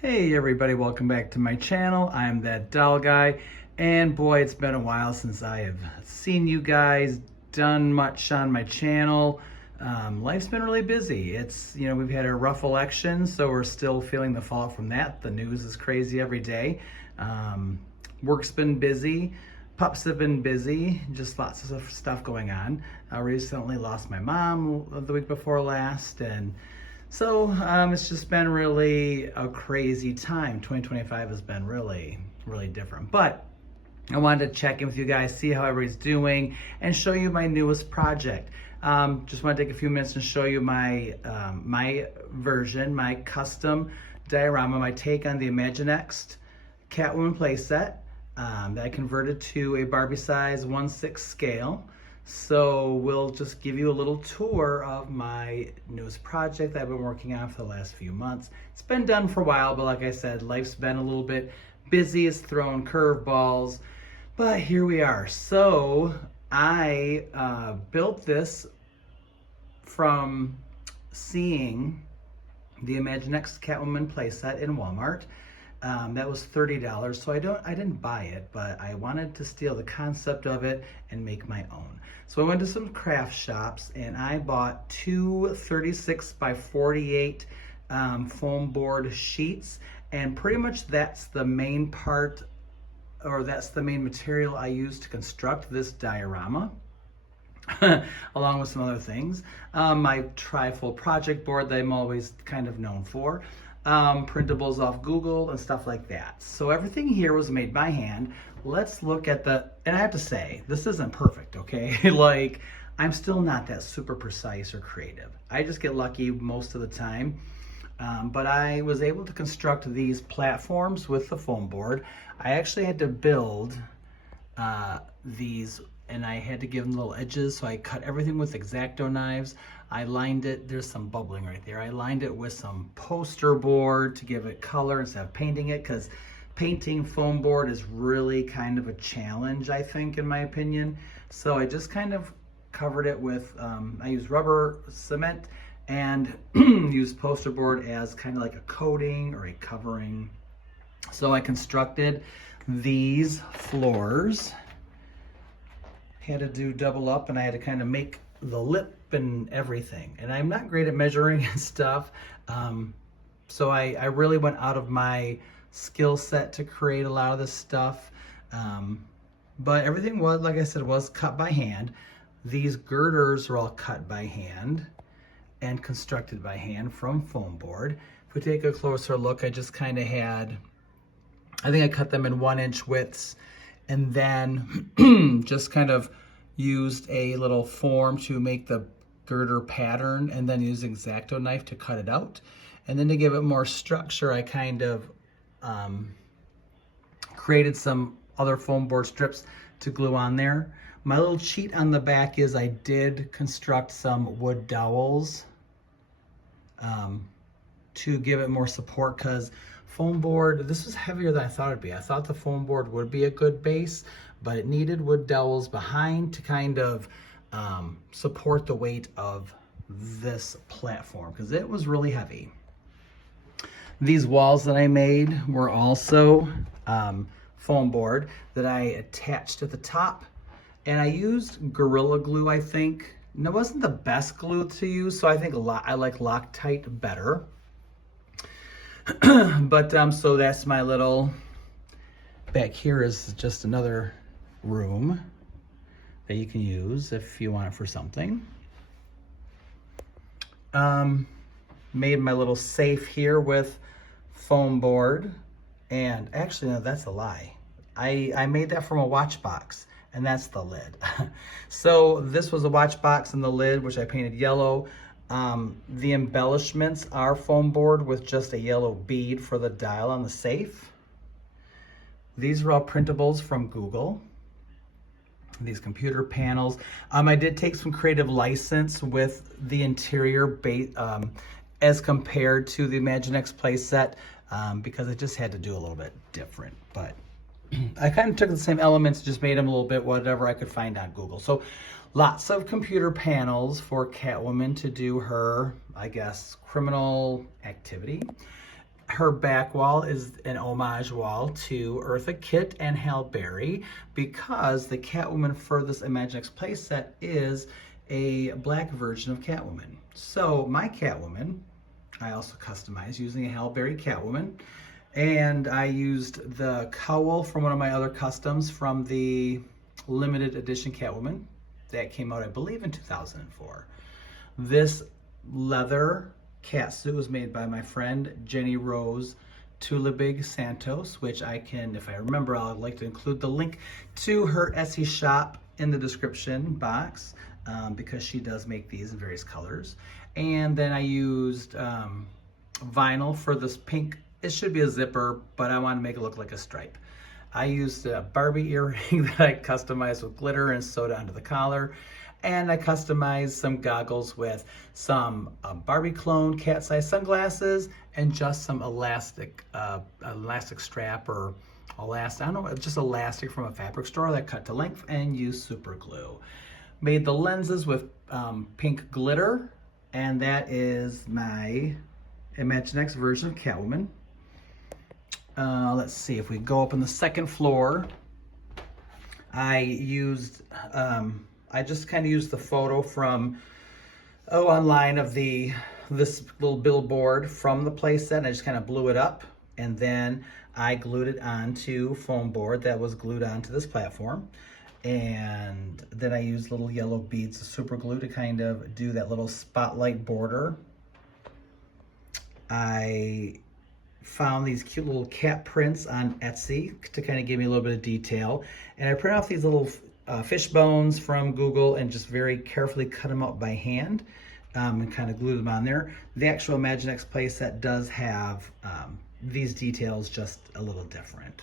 Hey everybody, welcome back to my channel. I'm that doll guy, and boy, it's been a while since I have seen you guys, done much on my channel. Life's been really busy. We've had a rough election, so we're still feeling the fallout from that. The news is crazy every day. Work's been busy. Pups have been busy, just lots of stuff going on. I recently lost my mom the week before last, and so it's just been really a crazy time. 2025 has been really, really different. But I wanted to check in with you guys, see how everybody's doing, and show you my newest project. Just want to take a few minutes and show you my my custom diorama, my take on the Imaginext Catwoman Playset that I converted to a Barbie size 1/6 scale. So we'll just give you a little tour of my newest project that I've been working on for the last few months. It's been done for a while, but like I said, life's been a little bit busy. It's thrown curveballs, but here we are. So I built this from seeing the Imaginext Catwoman playset in Walmart. That was $30, so I didn't buy it, but I wanted to steal the concept of it and make my own. So I went to some craft shops and I bought two 36 by 48 foam board sheets, and pretty much that's the main part, or that's the main material I used to construct this diorama. Along with some other things. My trifold project board that I'm always kind of known for. Printables off Google and stuff like that. So everything here was made by hand. Let's look at and I have to say, this isn't perfect, okay? Like, I'm still not that super precise or creative. I just get lucky most of the time. But I was able to construct these platforms with the foam board. I actually had to build these, and I had to give them little edges, so I cut everything with X-Acto knives. I lined it, there's some bubbling right there. I lined it with some poster board to give it color instead of painting it, because painting foam board is really kind of a challenge, I think, in my opinion. So I just kind of covered it with, I used rubber cement and used poster board as kind of like a coating or a covering. So I constructed these floors. Had to do double up, and I had to kind of make the lip and everything. And I'm not great at measuring and stuff. So I really went out of my skill set to create a lot of this stuff. But everything was, like I said, was cut by hand. These girders are all cut by hand and constructed by hand from foam board. If we take a closer look, I just kind of had, I think I cut them in 1-inch widths, and then just kind of used a little form to make the girder pattern, and then used an X-Acto knife to cut it out. And then to give it more structure, I kind of created some other foam board strips to glue on there. My little cheat on the back is I did construct some wood dowels to give it more support, because foam board, this was heavier than I thought it'd be. I thought the foam board would be a good base, but it needed wood dowels behind to kind of support the weight of this platform, because it was really heavy. These walls that I made were also foam board that I attached at the top, and I used Gorilla Glue, I think. And it wasn't the best glue to use, so I think I like Loctite better. But so that's my little, back here is just another room that you can use if you want it for something. Made my little safe here with foam board, and actually, no, that's a lie. I made that from a watch box, and that's the lid. So this was a watch box and the lid, which I painted yellow. The embellishments are foam board with just a yellow bead for the dial on the safe. These are all printables from Google. These computer panels. I did take some creative license with the interior as compared to the Imaginext playset, because I just had to do a little bit different. But I kind of took the same elements, just made them a little bit whatever I could find on Google. So lots of computer panels for Catwoman to do her, I guess, criminal activity. her back wall is an homage wall to Eartha Kitt and Halle Berry, because the Catwoman for this Imaginext playset is a black version of Catwoman. So my Catwoman, I also customized using a Halle Berry Catwoman, and I used the cowl from one of my other customs from the limited edition Catwoman that came out, I believe, in 2004. This leather cat suit was made by my friend Jenny Rose Tulabig Santos, which I can, if I remember, I'd like to include the link to her Etsy shop in the description box, because she does make these in various colors. And then I used vinyl for this pink. It should be a zipper, but I want to make it look like a stripe. I used a Barbie earring that I customized with glitter and sewed onto the collar. And I customized some goggles with some Barbie clone cat-sized sunglasses and just some elastic strap or elastic, I don't know, just elastic from a fabric store that cut to length, and used super glue. Made the lenses with pink glitter, and that is my Imaginext version of Catwoman. Let's see, if we go up on the second floor, I used, I just kind of used the photo from, online of this little billboard from the playset, and I just kind of blew it up, and then I glued it onto foam board that was glued onto this platform. And then I used little yellow beads of super glue to kind of do that little spotlight border. I found these cute little cat prints on Etsy to kind of give me a little bit of detail. And I print off these little fish bones from Google and just very carefully cut them out by hand, and kind of glue them on there. The actual Imaginext playset does have these details, just a little different.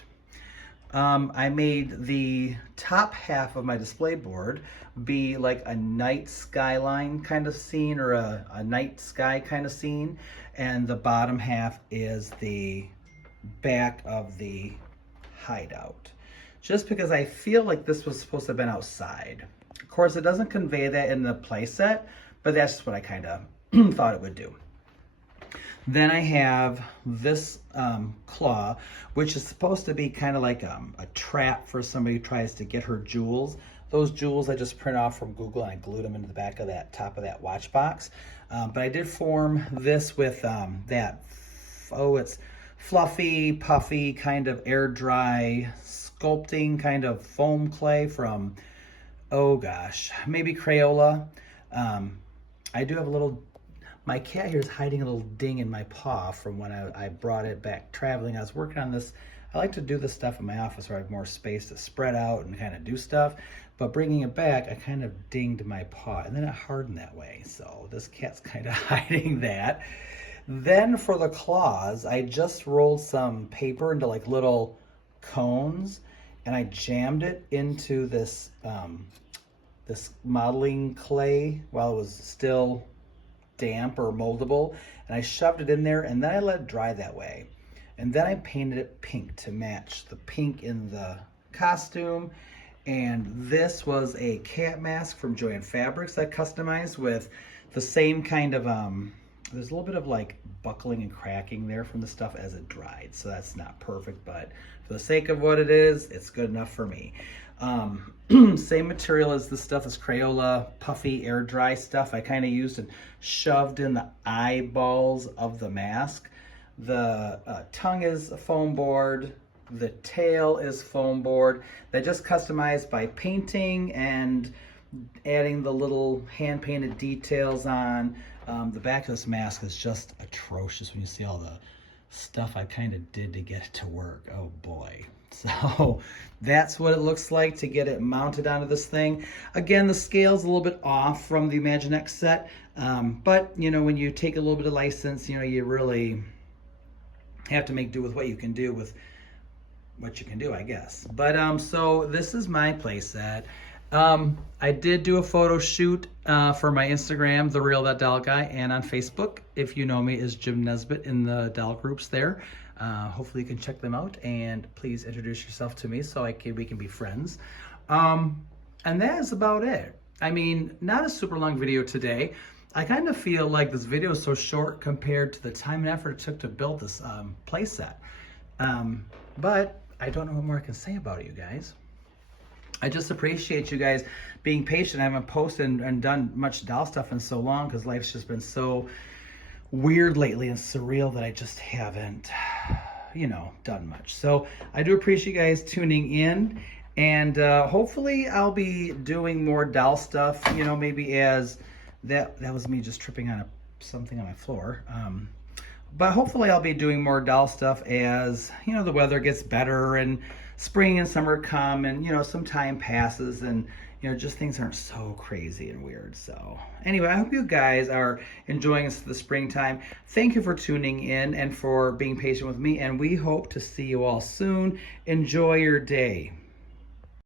I made the top half of my display board be like a night skyline kind of scene, or a night sky kind of scene, and the bottom half is the back of the hideout. Just because I feel like this was supposed to have been outside. Of course, it doesn't convey that in the playset, but that's just what I kind of thought it would do. Then I have this claw, which is supposed to be kind of like a trap for somebody who tries to get her jewels. Those jewels I just print off from Google, and I glued them into the back of that top of that watch box. But I did form this with it's fluffy, puffy, kind of air dry sculpting kind of foam clay from, oh gosh, maybe Crayola. I do have a little, my cat here is hiding a little ding in my paw from when I brought it back traveling. I was working on this. I like to do this stuff in my office where I have more space to spread out and kind of do stuff. But bringing it back, I kind of dinged my paw, and then it hardened that way. So this cat's kind of hiding that. Then for the claws, I just rolled some paper into like little cones, and I jammed it into this this modeling clay while it was still damp or moldable, and I shoved it in there, and then I let it dry that way. And then I painted it pink to match the pink in the costume. And this was a cat mask from Joann Fabrics I customized with the same kind of, there's a little bit of like buckling and cracking there from the stuff as it dried. So that's not perfect, but for the sake of what it is, it's good enough for me. Same material as the stuff, this Crayola puffy air dry stuff I kind of used and shoved in the eyeballs of the mask. The tongue is a foam board. The tail is foam board. They just customized by painting and adding the little hand painted details on. The back of this mask is just atrocious when you see all the stuff I kind of did to get it to work. Oh boy. So that's what it looks like to get it mounted onto this thing. Again, the scale's a little bit off from the Imaginext set, but you know, when you take a little bit of license, you know, you really have to make do with what you can do with what you can do, I guess. But so this is my playset. I did do a photo shoot for my Instagram, thereal.dollguy, and on Facebook, if you know me, is Jim Nesbitt in the doll groups there. Hopefully you can check them out, and please introduce yourself to me so we can be friends. And that is about it. I mean, not a super long video today. I kind of feel like this video is so short compared to the time and effort it took to build this playset. But I don't know what more I can say about it, you guys. I just appreciate you guys being patient. I haven't posted and done much doll stuff in so long because life's just been so weird lately and surreal that I just haven't, you know, done much. So I do appreciate you guys tuning in, and hopefully I'll be doing more doll stuff, you know, maybe as that was me just tripping on something on my floor. But hopefully I'll be doing more doll stuff as, you know, the weather gets better and spring and summer come and, you know, some time passes and, you know, just things aren't so crazy and weird. So anyway, I hope you guys are enjoying the springtime. Thank you for tuning in and for being patient with me, and we hope to see you all soon. Enjoy your day.